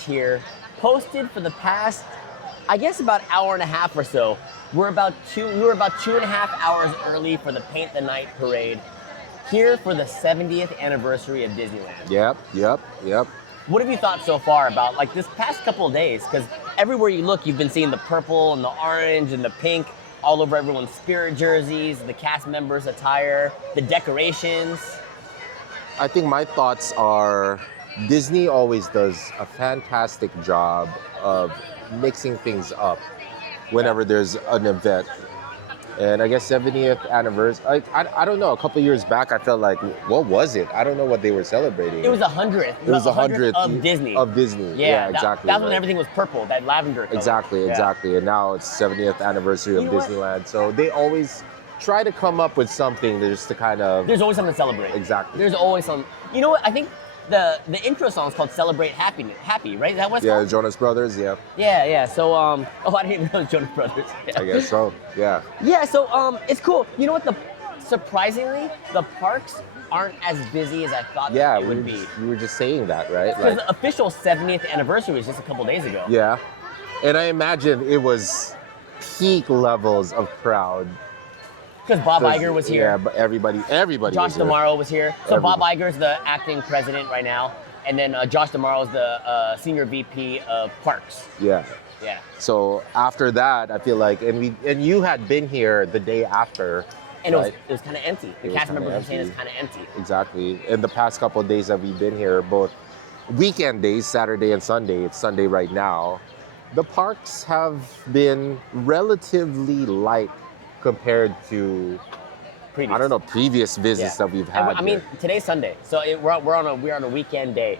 stats here. Posted for the past, I guess, about hour and a half or so. We were about 2.5 hours early for the Paint the Night parade here for the 70th anniversary of Disneyland. Yep. What have you thought so far about like this past couple of days? Because everywhere you look, you've been seeing the purple and the orange and the pink all over everyone's Spirit jerseys, the cast members' attire, the decorations. I think my thoughts are Disney always does a fantastic job of mixing things up whenever there's an event. And I guess 70th anniversary, I don't know, a couple of years back, I felt like, what was it? I don't know what they were celebrating. It was 100th. It was 100th of Disney. Of Disney, yeah, exactly. That's when everything was purple, that lavender color. Exactly. And now it's 70th anniversary of Disneyland. So they always try to come up with something just to kind of... There's always something to celebrate. Exactly. There's always some... You know what? I think the intro song is called Celebrate Happy, right? Is that what it's called? Yeah, Jonas Brothers, yeah. Yeah. So, I didn't even know it was Jonas Brothers. Yeah. I guess so, yeah. Yeah, so it's cool. You know what? Surprisingly, the parks aren't as busy as I thought they would be. We were just saying that, right? Because the official 70th anniversary was just a couple days ago. Yeah. And I imagine it was peak levels of crowd. Because Bob Iger was here. Yeah, but everybody Josh was here. D'Amaro was here. So Bob Iger's the acting president right now. And then Josh D'Amaro is the senior VP of parks. Yeah. Yeah. So after that, I feel like, and you had been here the day after. And right? it was kind of empty. The cast members were saying it's kind of empty. Exactly. In the past couple of days that we've been here, both weekend days, Saturday and Sunday, it's Sunday right now, the parks have been relatively light compared to previous visits that we've had. I mean, today's Sunday, so we're on a weekend day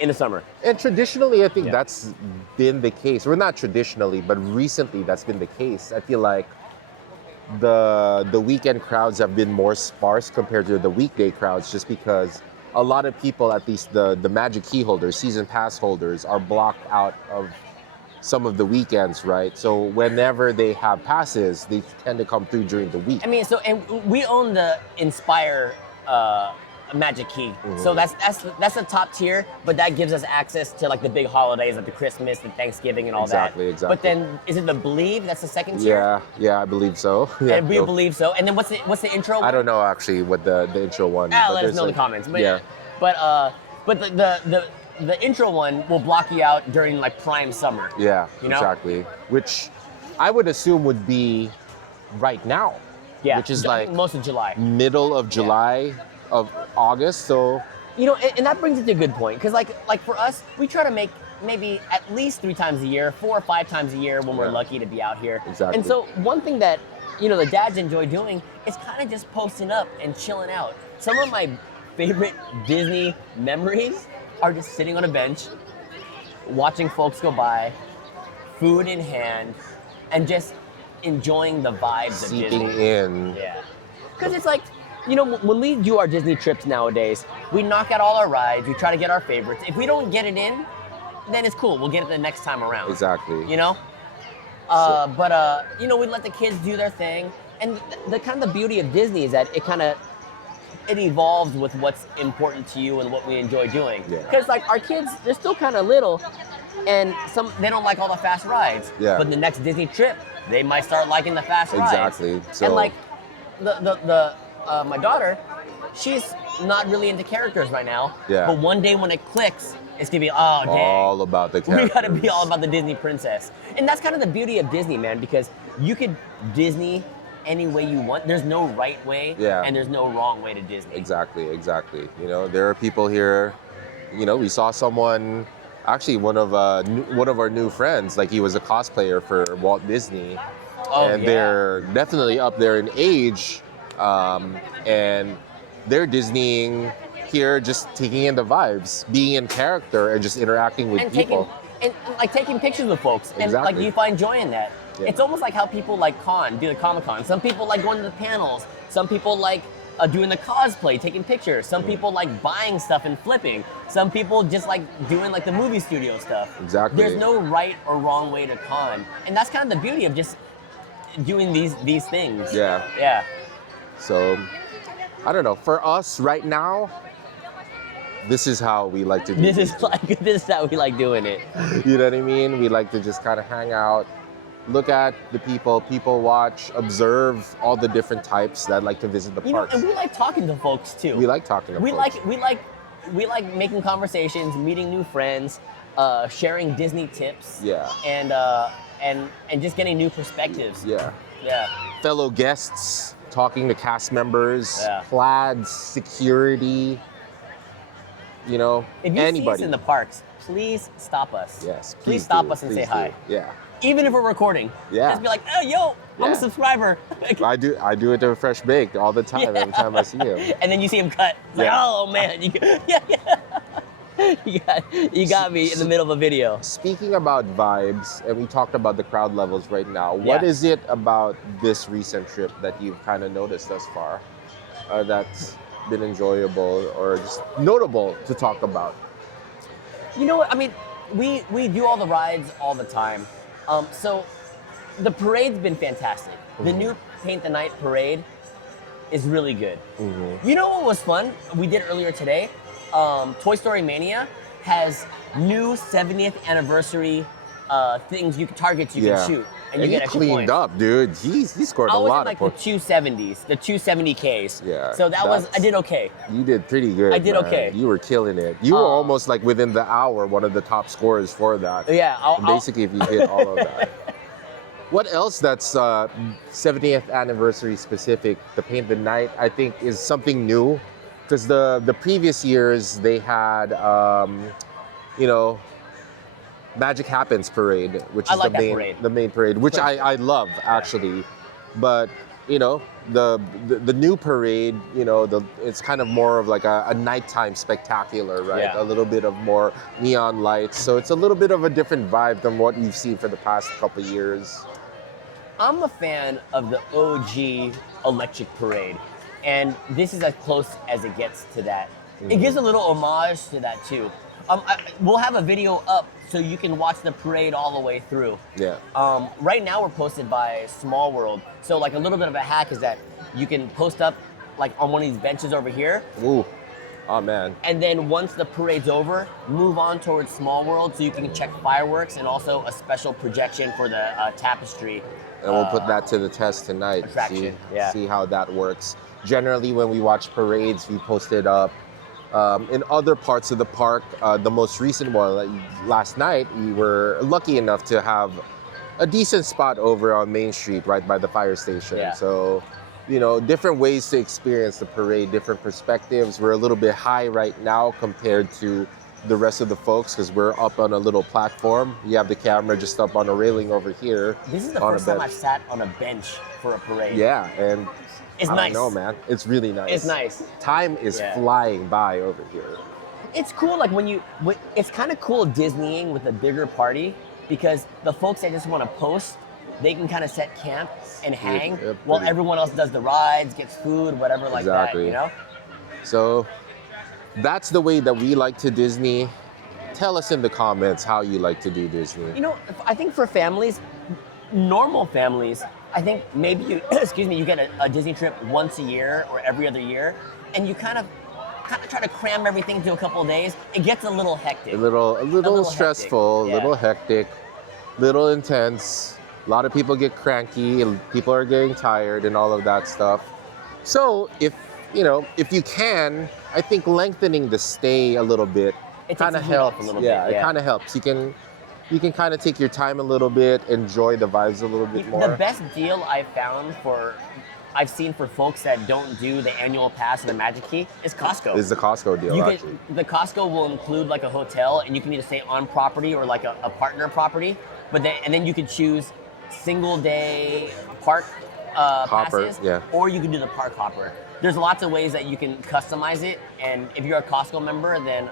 in the summer. And traditionally, I think that's been the case. Well, not traditionally, but recently that's been the case. I feel like the weekend crowds have been more sparse compared to the weekday crowds, just because a lot of people, at least the Magic Key holders, season pass holders, are blocked out of some of the weekends, right? So whenever they have passes, they tend to come through during the week. I mean, and we own the Inspire Magic Key, so that's the top tier, but that gives us access to like the big holidays, like the Christmas, the Thanksgiving, and all that. Exactly. But then, is it the Believe? That's the second tier. Yeah, I believe so. Yeah, and we believe so. And then what's the intro one? I don't know actually what the intro one. Let us know in the comments. But, but the intro one will block you out during like prime summer. Yeah, exactly. Which I would assume would be right now. Yeah, which is like most of July. Middle of July of August. So and that brings it to a good point, because like for us, we try to make maybe at least 3 times a year, 4 or 5 times a year when we're lucky to be out here. Exactly. And so one thing that the dads enjoy doing is kind of just posting up and chilling out. Some of my favorite Disney memories are just sitting on a bench, watching folks go by, food in hand, and just enjoying the vibes of Disney. Seeping in. Yeah. Because it's like, when we do our Disney trips nowadays, we knock out all our rides, we try to get our favorites. If we don't get it in, then it's cool. We'll get it the next time around. Exactly. We let the kids do their thing. And the kind of the beauty of Disney is that it evolves with what's important to you and what we enjoy doing. Because like our kids, they're still kind of little, and they don't like all the fast rides. Yeah. But the next Disney trip, they might start liking the fast rides. Exactly. So, and like my daughter, she's not really into characters right now. Yeah. But one day when it clicks, it's gonna be all about the characters. We gotta be all about the Disney princess. And that's kind of the beauty of Disney, man, because you could Disney any way you want. There's no right way, and there's no wrong way to Disney. Exactly. There are people here. We saw someone, actually one of our new friends. Like, he was a cosplayer for Walt Disney, and they're definitely up there in age, and they're Disneying here, just taking in the vibes, being in character, and just interacting with people. Taking pictures with folks. And like, you find joy in that. Yeah. It's almost like how people like do the Comic-Con. Some people like going to the panels. Some people like doing the cosplay, taking pictures. Some people like buying stuff and flipping. Some people just like doing like the movie studio stuff. Exactly. There's no right or wrong way to con. And that's kind of the beauty of just doing these things. Yeah. So, I don't know. For us right now, this is how we like to do This this. is how we like doing it. You know what I mean? We like to just kind of hang out, look at the people watch, observe all the different types that like to visit the You know, parks. and we like talking to folks too. We like talking to folks. We like making conversations, meeting new friends, sharing Disney tips. Yeah. And just getting new perspectives. Yeah. Yeah. Fellow guests, talking to cast members, Yeah. plaids, security, you know, If you anybody. see us in the parks, please stop us. Yes. Please stop do, us and please say hi. do. Yeah. Even if we're recording. Yeah. Just be like, oh, yo, I'm Yeah. a subscriber. I do it to Fresh Baked all the time, every time I see him. And then you see him cut. It's like, Yeah. oh, man. You got me in the middle of a video. Speaking about vibes, and we talked about the crowd levels right now, what Yeah. is it about this recent trip that you've kind of noticed thus far that's been enjoyable or just notable to talk about? You know what? I mean, we do all the rides all the time. So the parade's been fantastic. The new Paint the Night parade is really good. You know what was fun? We did earlier today. Toy Story Mania has new 70th anniversary targets you can shoot, and you he get extra cleaned points. up, dude. He scored I a was lot in like of the points. 270s, the 270Ks. Yeah, So I did okay. You did pretty good. I did man. okay. You were killing it. You were almost like within the hour one of the top scorers for that. Yeah. Basically, if you hit all of that. What else that's 70th anniversary specific, the Paint the Night, I think is something new. Because the previous years, they had, you know, Magic Happens parade, which I is like the that main parade. the main parade, which I love, actually. But, you know, the new parade, you know, it's kind of more of like a nighttime spectacular, right? Yeah. A little bit of more neon lights. So it's a little bit of a different vibe than what you've seen for the past couple years. I'm a fan of the OG electric parade, and this is as close as it gets to that. It gives a little homage to that too. We'll have a video up so you can watch the parade all the way through. Yeah. Right now we're posted by Small World, so like a little bit of a hack is that you can post up like on one of these benches over here, Ooh. Oh, man. and then once the parade's over, move on towards Small World so you can check fireworks and also a special projection for the tapestry. And we'll put that to the test tonight. Attraction, yeah. See how that works. Generally, when we watch parades, we post it up. In other parts of the park, the most recent one, last night, we were lucky enough to have a decent spot over on Main Street, right by the fire station. Yeah. So, you know, different ways to experience the parade, different perspectives. We're a little bit high right now compared to the rest of the folks because we're up on a little platform. You have the camera just up on a railing over here. This is the on a first time bench. I've sat on a bench for a parade. Yeah, and It's I nice. don't know, man. It's really nice. It's nice. Time is Yeah. flying by over here. It's cool, like it's kind of cool Disneying with a bigger party because the folks that just want to post, they can kind of set camp and hang yeah, while pretty- everyone else does the rides, gets food, whatever like Exactly. that, you know? So that's the way that we like to Disney. Tell us in the comments how you like to do Disney. You know, I think for families, normal families, I think maybe you, you get a Disney trip once a year or every other year, and you kind of try to cram everything into a couple of days. It gets a little hectic. A little hectic, stressful, a yeah. little hectic, little intense. A lot of people get cranky and people are getting tired and all of that stuff. So if you can, I think lengthening the stay a little bit It kind of takes the heat off helps. a little Yeah, bit, it yeah. kind of helps. You can kind of take your time a little bit, enjoy the vibes a little bit more. The best deal I've seen for folks that don't do the annual pass or the Magic Key is Costco. Is the Costco deal, actually. The Costco will include like a hotel, and you can either stay on property or like a partner property. And then you can choose single day park Hopper, passes, yeah. or you can do the park hopper. There's lots of ways that you can customize it, and if you're a Costco member, then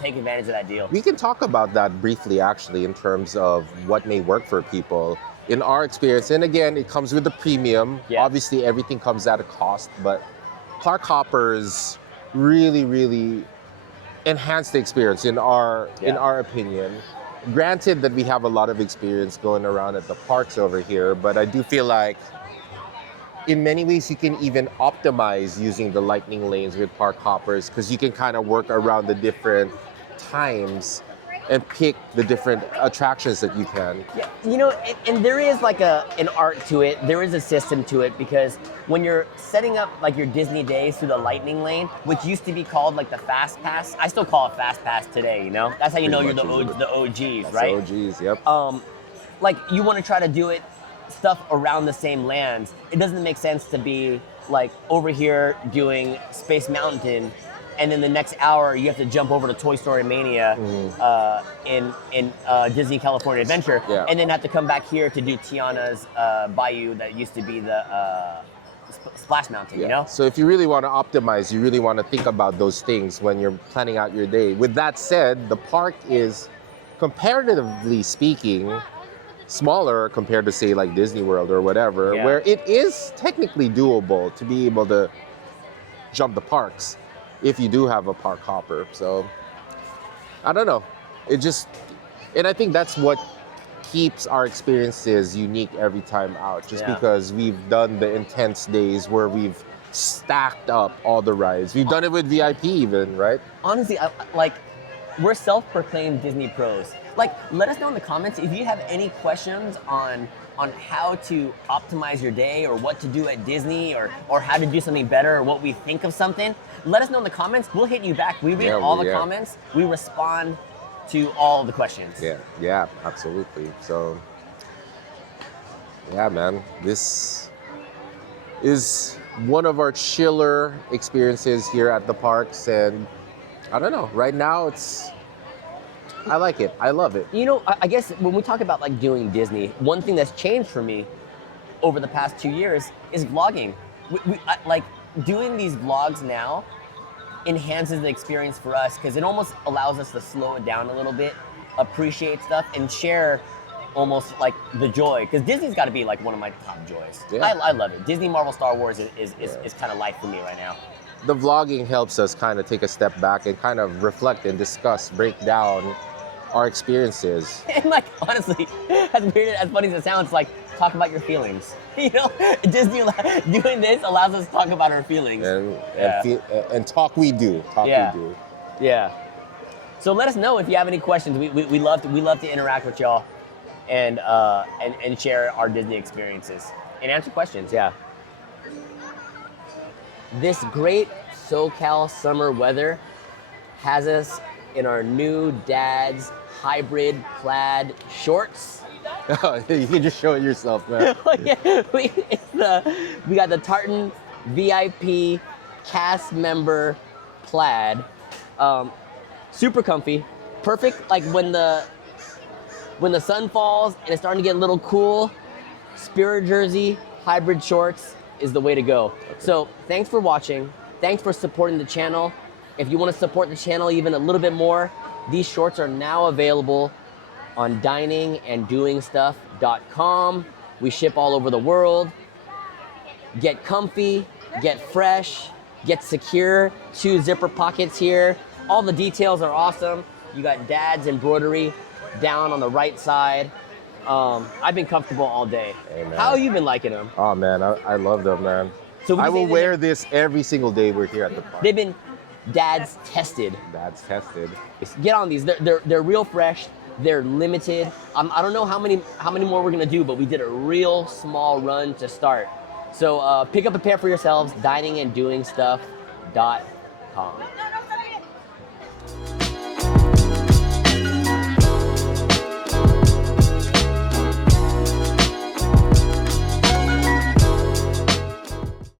take advantage of that deal. We can talk about that briefly, actually, in terms of what may work for people. In our experience, and again, it comes with a premium. Yeah. Obviously, everything comes at a cost, but park hoppers really, really enhance the experience in our opinion. Granted that we have a lot of experience going around at the parks over here, but I do feel like in many ways, you can even optimize using the lightning lanes with park hoppers because you can kind of work around the different times and pick the different attractions that you can. Yeah, and there is like an art to it. There is a system to it because when you're setting up like your Disney days through the Lightning Lane, which used to be called like the Fast Pass, I still call it Fast Pass today. That's how you know you're the OGs, That's right? the OGs, yep. Like you want to try to do it stuff around the same lands. It doesn't make sense to be like over here doing Space Mountain, and then the next hour you have to jump over to Toy Story Mania in Disney California Adventure, and then have to come back here to do Tiana's Bayou that used to be the Splash Mountain. So if you really want to optimize, you really want to think about those things when you're planning out your day. With that said, the park is, comparatively speaking, smaller compared to say like Disney World or whatever, where it is technically doable to be able to jump the parks if you do have a park hopper. So I don't know, and I think that's what keeps our experiences unique every time out, just because we've done the intense days where we've stacked up all the rides. We've done it with VIP even, right? Honestly, we're self-proclaimed Disney pros. Like, let us know in the comments if you have any questions on how to optimize your day or what to do at Disney or how to do something better or what we think of something. Let us know in the comments. We'll hit you back. We read all the comments. We respond to all the questions. Yeah, absolutely. So, yeah, man, this is one of our chiller experiences here at the parks, and I don't know, right now I like it. I love it. I guess when we talk about like doing Disney, one thing that's changed for me over the past 2 years is vlogging. Like doing these vlogs now enhances the experience for us because it almost allows us to slow it down a little bit, appreciate stuff, and share almost like the joy. Because Disney's got to be like one of my top joys. Yeah. I love it. Disney, Marvel, Star Wars is kind of life for me right now. The vlogging helps us kind of take a step back and kind of reflect and discuss, break down our experiences. And like, honestly, as funny as it sounds, like, talk about your feelings. Disney doing this allows us to talk about our feelings. And talk we do. Yeah. So let us know if you have any questions. We love to interact with y'all and share our Disney experiences and answer questions. Yeah. This great SoCal summer weather has us in our new D.A.D.S hybrid plaid shorts. You can just show it yourself, man. We got the Tartan VIP cast member plaid. Super comfy, perfect. Like when the sun falls and it's starting to get a little cool, Spirit jersey hybrid shorts is the way to go. Okay. So thanks for watching. Thanks for supporting the channel. If you want to support the channel even a little bit more, these shorts are now available on dininganddoingstuff.com. We ship all over the world. Get comfy, get fresh, get secure. 2 zipper pockets here. All the details are awesome. You got D.A.D.S embroidery down on the right side. I've been comfortable all day. Hey, how have you been liking them? Oh man, I love them, man. So I will wear this every single day we're here at the park. They've been D.A.D.S tested. D.A.D.S tested. Get on these. They're real fresh. They're limited. I don't know how many more we're gonna do, but we did a real small run to start. So pick up a pair for yourselves. dininganddoingstuff.com.